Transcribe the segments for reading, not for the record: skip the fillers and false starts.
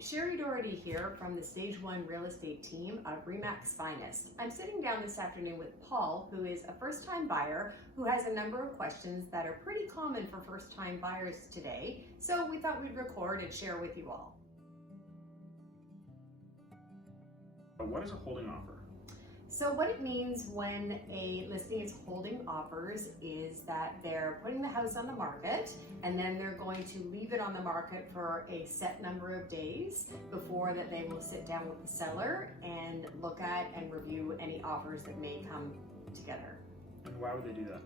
Sherry Doherty here from the Stage 1 real estate team of RE/MAX Finest. I'm sitting down this afternoon with Paul, who is a first-time buyer who has a number of questions that are pretty common for first-time buyers today. So we thought we'd record and share with you all. What is a holding offer? So what it means when a listing is holding offers is that they're putting the house on the market and then they're going to leave it on the market for a set number of days before that they will sit down with the seller and look at and review any offers that may come together. And why would they do that?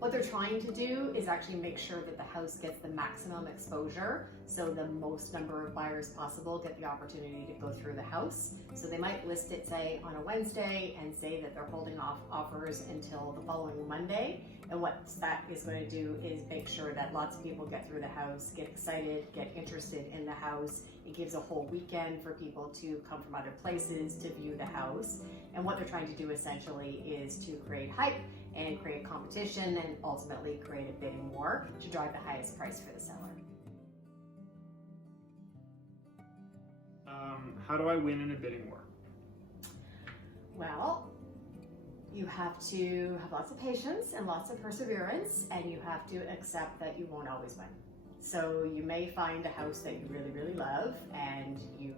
What they're trying to do is actually make sure that the house gets the maximum exposure, so the most number of buyers possible get the opportunity to go through the house. So they might list it, say, on a Wednesday and say that they're holding off offers until the following Monday. And what that is going to do is make sure that lots of people get through the house, get excited, get interested in the house. It gives a whole weekend for people to come from other places to view the house. And what they're trying to do essentially is to create hype and create competition and ultimately create a bidding war to drive the highest price for the seller. How do I win in a bidding war? Well, you have to have lots of patience and lots of perseverance, and you have to accept that you won't always win. So you may find a house that you really, really love and you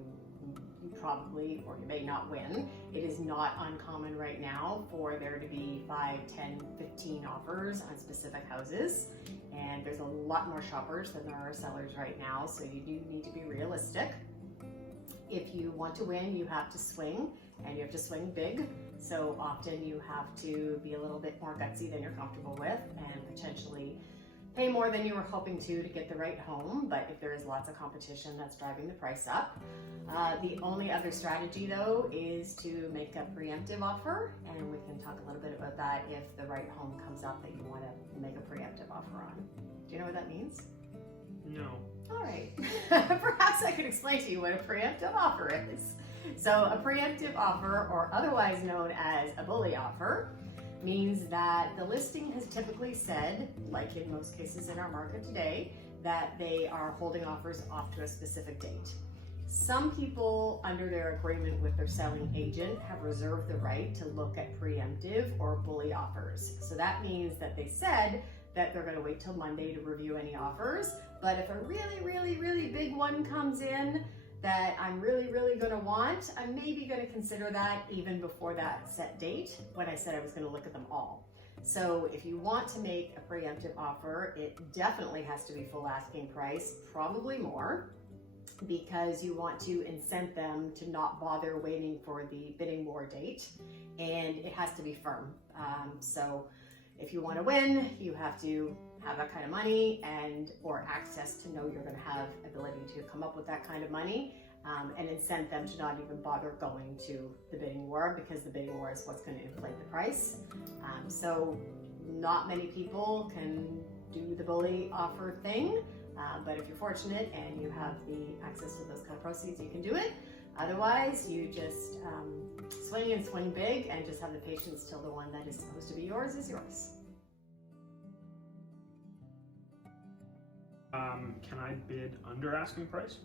probably, or you may not win. It is not uncommon right now for there to be 5, 10, 15 offers on specific houses. And there's a lot more shoppers than there are sellers right now, so you do need to be realistic. If you want to win, you have to swing, and you have to swing big. So often you have to be a little bit more gutsy than you're comfortable with and potentially pay more than you were hoping to get the right home, but if there is lots of competition, that's driving the price up. The only other strategy though is to make a preemptive offer, and we can talk a little bit about that if the right home comes up that you want to make a preemptive offer on. Do you know what that means? No. All right, perhaps I could explain to you what a preemptive offer is. So a preemptive offer, or otherwise known as a bully offer, means that the listing has typically said, like in most cases in our market today, that they are holding offers off to a specific date. Some people, under their agreement with their selling agent, have reserved the right to look at preemptive or bully offers. So that means that they said that they're going to wait till Monday to review any offers, but if a really, really, really big one comes in that I'm really, really going to want, I'm maybe going to consider that even before that set date when I said I was going to look at them all. So if you want to make a preemptive offer, it definitely has to be full asking price, probably more, because you want to incent them to not bother waiting for the bidding war date, and it has to be firm. So if you want to win, you have to have that kind of money and or access to know you're going to have ability to come up with that kind of money, and incent them to not even bother going to the bidding war, because the bidding war is what's going to inflate the price. So not many people can do the bully offer thing, but if you're fortunate and you have the access to those kind of proceeds, you can do it. Otherwise, you just swing and swing big and just have the patience till the one that is supposed to be yours is yours. Can I bid under asking price?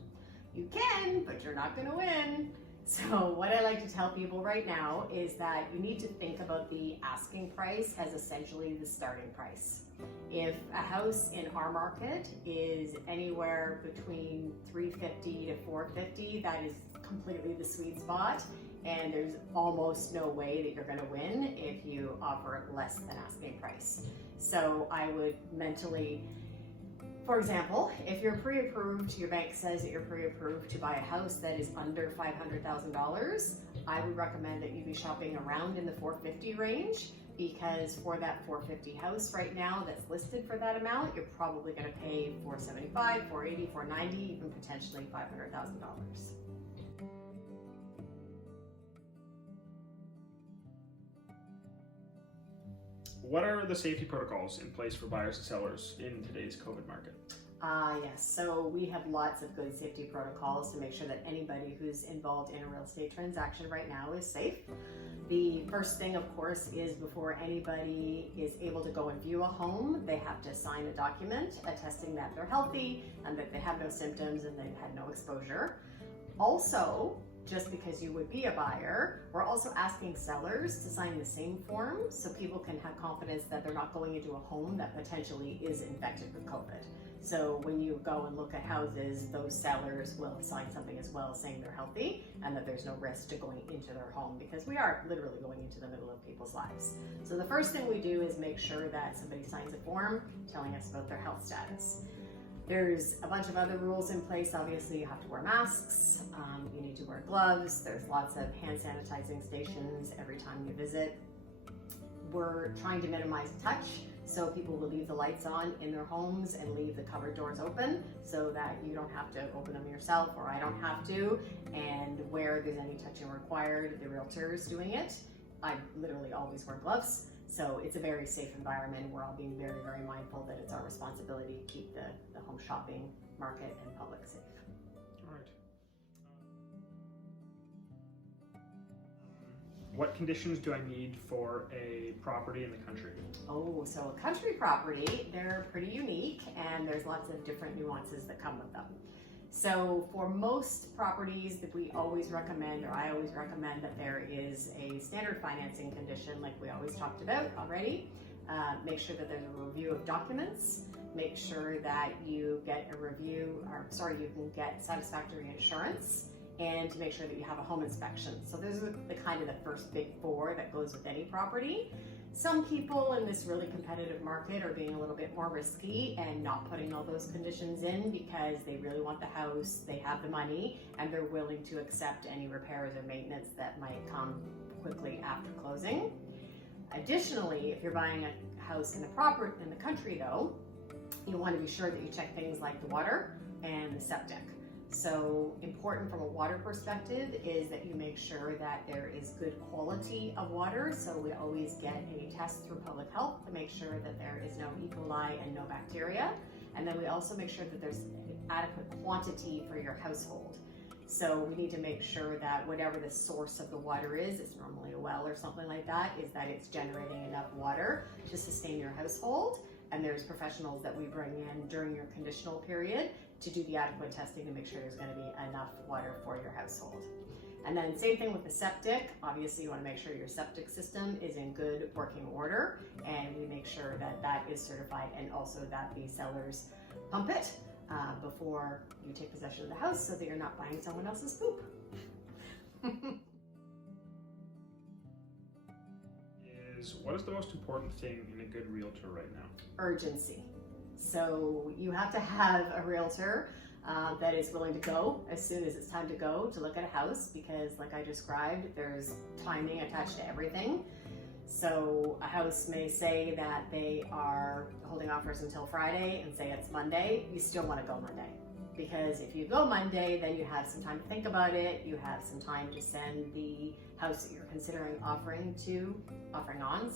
You can, but you're not going to win. So what I like to tell people right now is that you need to think about the asking price as essentially the starting price. If a house in our market is anywhere between $350 to $450, that is completely the sweet spot, and there's almost no way that you're going to win if you offer less than asking price. So I would mentally, for example, if you're pre-approved, your bank says that you're pre-approved to buy a house that is under $500,000, I would recommend that you be shopping around in the $450 range, because for that $450 house right now that's listed for that amount, you're probably going to pay $475, $480, $490, even potentially $500,000. What are the safety protocols in place for buyers and sellers in today's COVID market? Yes. So we have lots of good safety protocols to make sure that anybody who's involved in a real estate transaction right now is safe. The first thing, of course, is before anybody is able to go and view a home, they have to sign a document attesting that they're healthy and that they have no symptoms and they've had no exposure. Also, just because you would be a buyer, we're also asking sellers to sign the same form so people can have confidence that they're not going into a home that potentially is infected with COVID. So when you go and look at houses, those sellers will sign something as well saying they're healthy and that there's no risk to going into their home, because we are literally going into the middle of people's lives. So the first thing we do is make sure that somebody signs a form telling us about their health status. There's a bunch of other rules in place. Obviously, you have to wear masks, you need to wear gloves. There's lots of hand sanitizing stations every time you visit. We're trying to minimize touch, so people will leave the lights on in their homes and leave the cupboard doors open so that you don't have to open them yourself, or I don't have to. And where there's any touching required, the realtor is doing it. I literally always wear gloves. So it's a very safe environment. We're all being very, very mindful that it's our responsibility to keep the home shopping market and public safe. All right. What conditions do I need for a property in the country? Oh, so a country property, they're pretty unique and there's lots of different nuances that come with them. So for most properties that we always recommend, or I always recommend, that there is a standard financing condition like we always talked about already. Make sure that there's a review of documents. Make sure that you get you can get satisfactory insurance, and to make sure that you have a home inspection. So those are the kind of the first big four that goes with any property. Some people in this really competitive market are being a little bit more risky and not putting all those conditions in because they really want the house, they have the money, and they're willing to accept any repairs or maintenance that might come quickly after closing. Additionally, if you're buying a house in the country though, you want to be sure that you check things like the water and the septic. So important from a water perspective is that you make sure that there is good quality of water. So we always get a test through public health to make sure that there is no E. coli and no bacteria. And then we also make sure that there's adequate quantity for your household. So we need to make sure that whatever the source of the water is, it's normally a well or something like that, is that it's generating enough water to sustain your household. And there's professionals that we bring in during your conditional period to do the adequate testing to make sure there's going to be enough water for your household. And then same thing with the septic. Obviously you want to make sure your septic system is in good working order, and we make sure that that is certified, and also that the sellers pump it before you take possession of the house so that you're not buying someone else's poop. What is the most important thing in a good realtor right now? Urgency. So you have to have a realtor that is willing to go as soon as it's time to go to look at a house, because like I described, there's timing attached to everything. So a house may say that they are holding offers until Friday and say it's Monday. You still want to go Monday, because if you go Monday, then you have some time to think about it. You have some time to send the house that you're considering offering on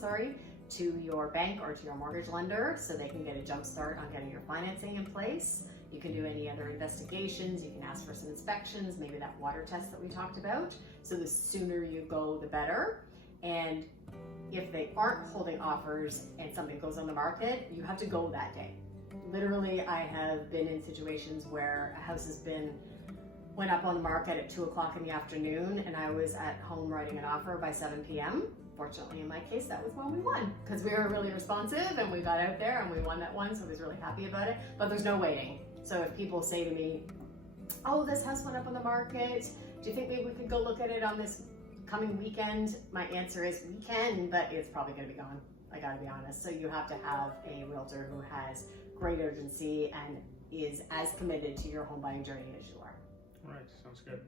to your bank or to your mortgage lender so they can get a jump start on getting your financing in place. You can do any other investigations. You can ask for some inspections, maybe that water test that we talked about. So the sooner you go, the better. And if they aren't holding offers and something goes on the market, you have to go that day. Literally, I have been in situations where a house went up on the market at 2 o'clock in the afternoon, and I was at home writing an offer by 7 p.m. Fortunately, in my case, that was when we won, because we were really responsive and we got out there and we won that one, so I was really happy about it. But there's no waiting. So if people say to me, oh, this house went up on the market, do you think maybe we could go look at it on this coming weekend? My answer is we can, but it's probably going to be gone. I gotta be honest. So you have to have a realtor who has great urgency and is as committed to your home buying journey as you are. All right, sounds good.